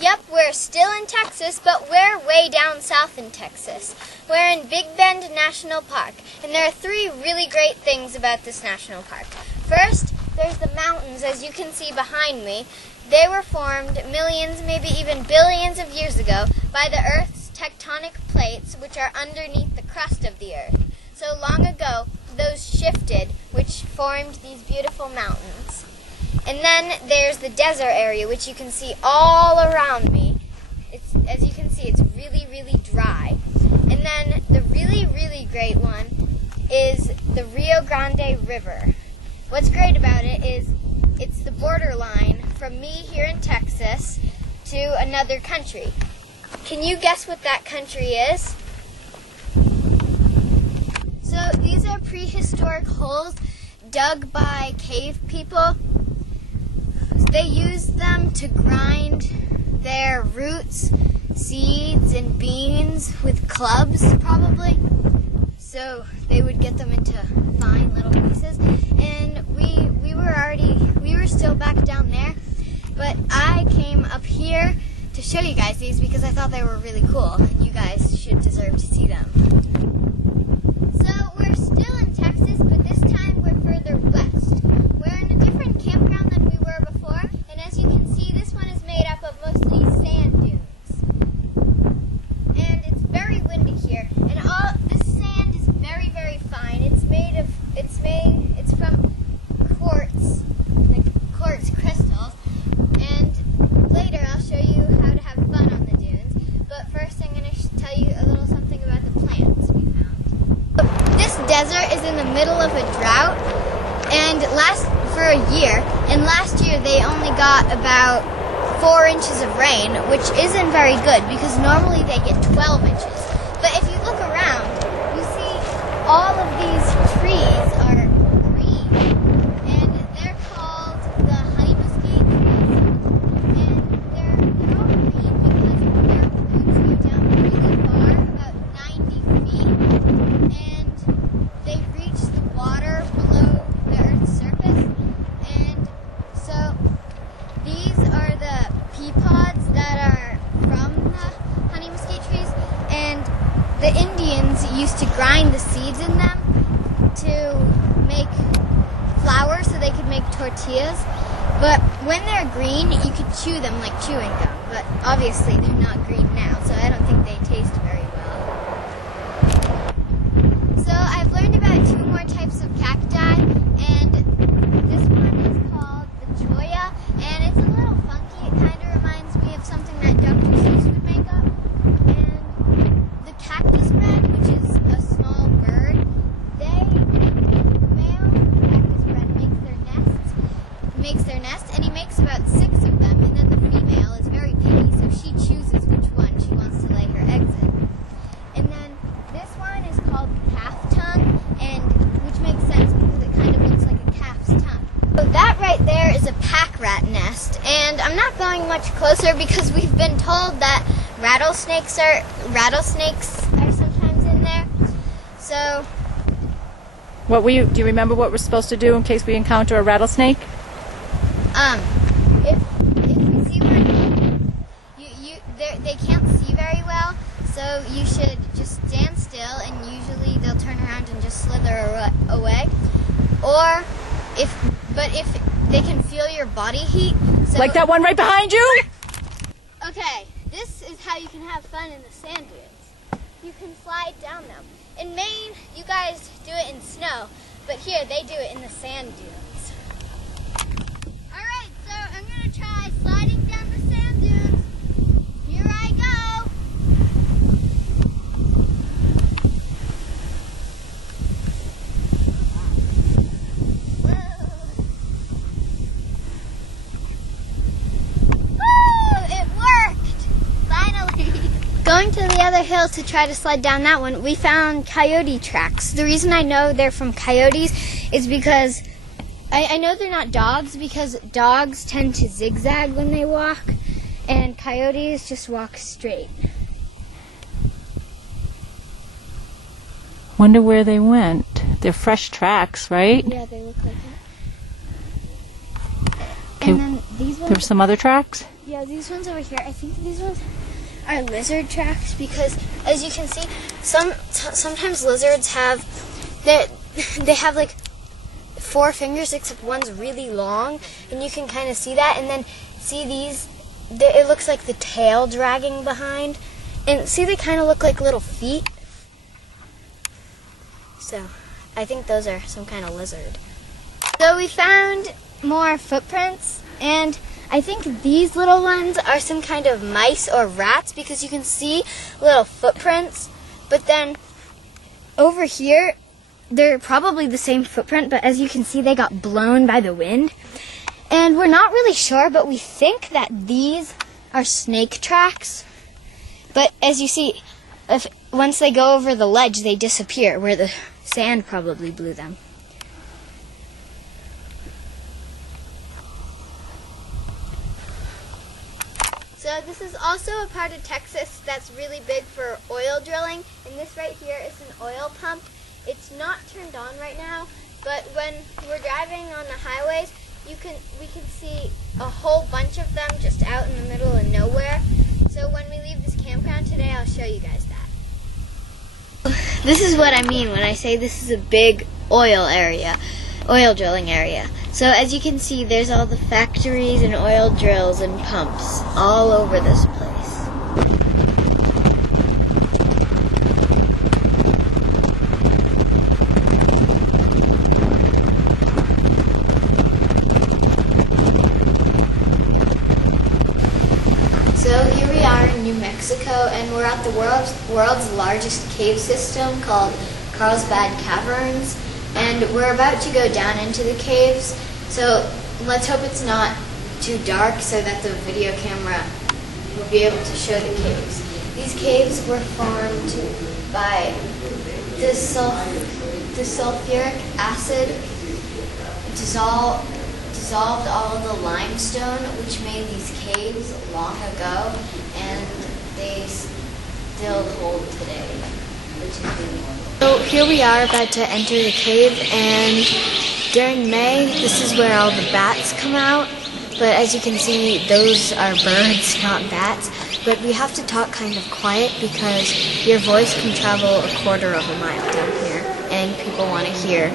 Yep, we're still in Texas, but we're way down south in Texas. We're in Big Bend National Park, and there are three really great things about this national park. First, there's the mountains, as you can see behind me. They were formed millions, maybe even billions of years ago by the Earth's tectonic plates, which are underneath the crust of the Earth. So long ago, those shifted, which formed these beautiful mountains. And then there's the desert area, which you can see all around me. As you can see, it's really, really dry. And then the really, really great one is the Rio Grande River. What's great about it is it's the borderline from me here in Texas to another country. Can you guess what that country is? So these are prehistoric holes dug by cave people. They used them to grind their roots, seeds, and beans with clubs, probably. So they would get them into fine little pieces. And we were still back down there, but I came up here to show you guys these because I thought they were really cool, and you guys should deserve to see them. So we're still in Texas, but this time we're further west. We're in a different campground than we were before, and as you can see, this one is made up of mostly sand dunes. And it's very windy here, and all this sand is very, very fine. It's from quartz, like quartz crystals, and later I'll show you how to have fun on the dunes. But first I'm going to tell you a little something about the plants we found. This desert is in the middle of a drought, and for a year, and last year they only got about 4 inches of rain, which isn't very good because normally they get 12 inches. But if you look around, you see all of these trees are green, and they're called the honey mesquite trees. And they're all green because their roots go down really far, about 90 feet, and they reach the water below the Earth's surface. And so these are the pea pods that are from the honey mesquite trees, and the Indians used to grind the seeds in them to make flour so they could make tortillas. But when they're green, you could chew them like chewing gum. But obviously they're not green now, so I don't think they taste very well. So I've learned about 2 more types of cacti, and this one is called the cholla, and it's a little funky. It kind of reminds me of something that Dr. Seuss would make up. And the cactus wren, which is a small bird, the male cactus wren makes their nest, and he makes about 6 of them, and then the female is very picky, so she chooses which one she wants to lay her eggs in. And then this one is called the calf tongue, and which makes sense because it kind of looks like a calf's tongue. So that right there is a pack rat nest, and I'm not going much closer because we've been told that rattlesnakes are sometimes in there. So Do you remember what we're supposed to do in case we encounter a rattlesnake? If we see one, they can't see very well, so you should just stand still, and usually they'll turn around and just slither away. Or if they can feel your body heat. So, Like that one right behind you? Okay, this is how you can have fun in the sand dunes. You can slide down them. In Maine, you guys do it in snow, but here they do it in the sand dunes. Alright, so I'm going to try sliding down the sand dunes. Here I go. Going to the other hill to try to slide down that one, we found coyote tracks. The reason I know they're from coyotes is because I know they're not dogs, because dogs tend to zigzag when they walk, and coyotes just walk straight. Wonder where they went. They're fresh tracks, right? Yeah, they look like that. Okay. And then these ones. There were some other tracks? Yeah, these ones over here, I think these ones are lizard tracks because, as you can see, sometimes lizards have, they have like 4 fingers, except one's really long, and you can kind of see that. And then see these, it looks like the tail dragging behind, and see they kind of look like little feet. So I think those are some kind of lizard. So we found more footprints, and I think these little ones are some kind of mice or rats because you can see little footprints. But then over here, they're probably the same footprint, but as you can see, they got blown by the wind. And we're not really sure, but we think that these are snake tracks. But as you see, once they go over the ledge, they disappear, where the sand probably blew them. So this is also a part of Texas that's really big for oil drilling, and this right here is an oil pump. It's not turned on right now, but when we're driving on the highways, we can see a whole bunch of them just out in the middle of nowhere. So when we leave this campground today, I'll show you guys that. This is what I mean when I say this is a big oil drilling area. So as you can see, there's all the factories and oil drills and pumps all over this place. So here we are in New Mexico, and we're at the world's largest cave system called Carlsbad Caverns, and we're about to go down into the caves. So let's hope it's not too dark so that the video camera will be able to show the caves. These caves were formed by the sulfuric acid dissolved all of the limestone, which made these caves long ago, and they still hold today, which is really wonderful. So here we are about to enter the cave, and during May, this is where all the bats come out. But as you can see, those are birds, not bats. But we have to talk kind of quiet because your voice can travel a quarter of a mile down here, and people want to hear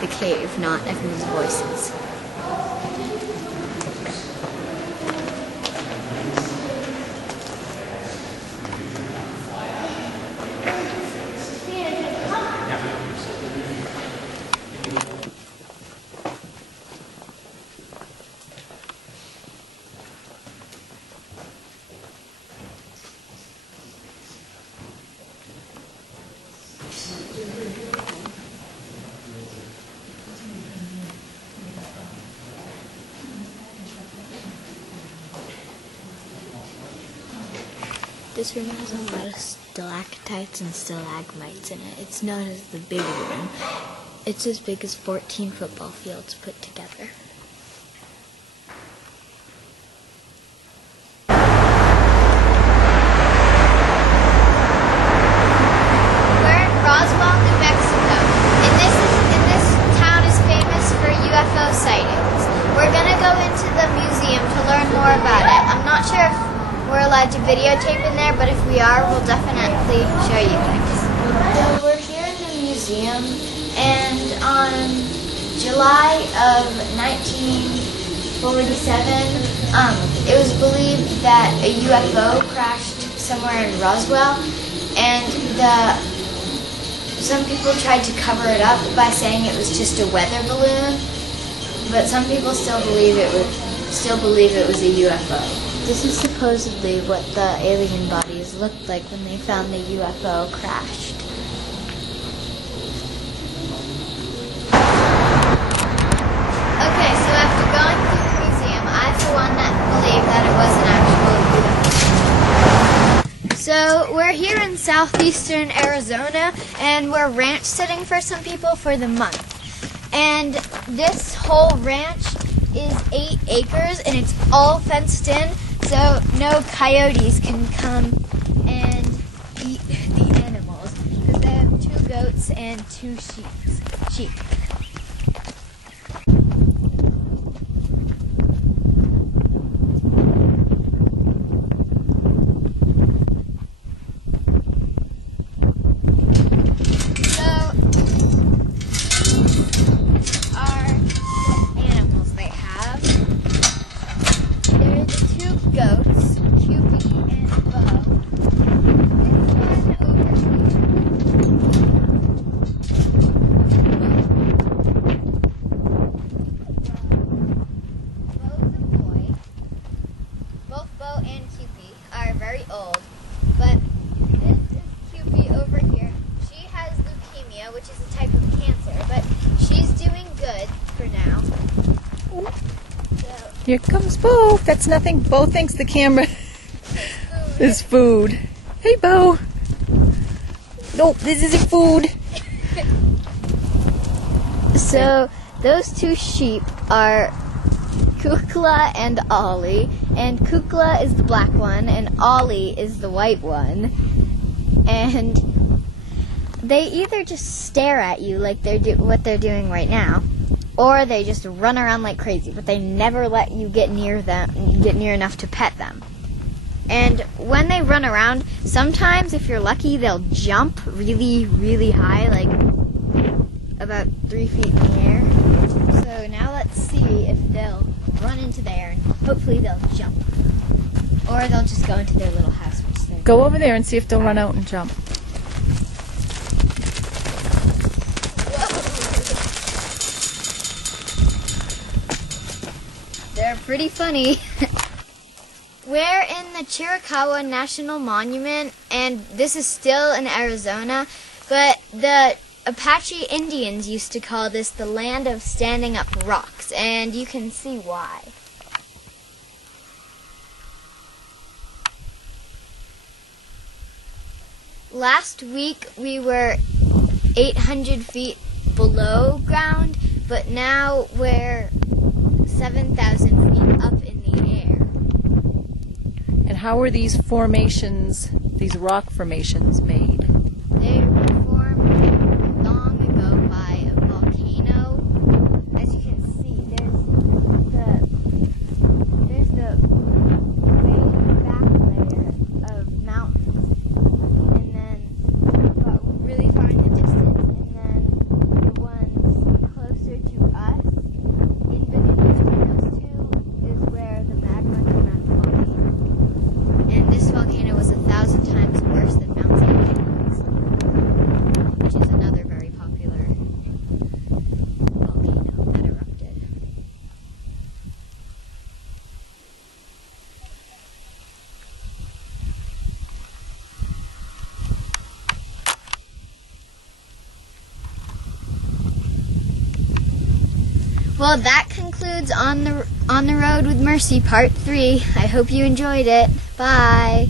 the cave, not everyone's voices. This room has a lot of stalactites and stalagmites in it. It's known as the Big Room. It's as big as 14 football fields put together. We're in Roswell, New Mexico, and this town is famous for UFO sightings. We're gonna go into the museum to learn more about it. I'm not sure if we're allowed to videotape in there, but if we are, we'll definitely show you guys. So we're here in the museum, and on July of 1947, it was believed that a UFO crashed somewhere in Roswell, and some people tried to cover it up by saying it was just a weather balloon, but some people still believe it was a UFO. This is supposedly what the alien bodies looked like when they found the UFO crashed. Okay, so after going through the museum, I for one believe that it was an actual UFO. So we're here in southeastern Arizona, and we're ranch sitting for some people for the month. And this whole ranch is 8 acres, and it's all fenced in. So no coyotes can come and eat the animals because they have 2 goats and 2 sheep. Here comes Bo. That's nothing. Bo thinks the camera is food. Hey, Bo. Nope, this isn't food. So those two sheep are Kukla and Ollie, and Kukla is the black one and Ollie is the white one. And they either just stare at you like what they're doing right now, or they just run around like crazy, but they never let you get near enough to pet them. And when they run around, sometimes if you're lucky, they'll jump really, really high, like about 3 feet in the air. So now let's see if they'll run into there, and hopefully they'll jump. Or they'll just go into their little house. Go over there and see if they'll run out and jump. They're pretty funny. We're in the Chiricahua National Monument, and this is still in Arizona, but the Apache Indians used to call this the land of standing up rocks, and you can see why. Last week we were 800 feet below ground, but now we're 7,000 feet up in the air. And how were these formations, these rock formations, made? They were formed long ago by a volcano. As you can see, there's the way back layer of mountains, and then really far in the distance, and then the ones closer to us. In between those two is where the magma came out of the volcano. And this volcano was 1,000 times worse than Mount St. Helens, which is another very popular volcano that erupted. Well, that concludes On the Road with Mercy Part 3. I hope you enjoyed it. Bye.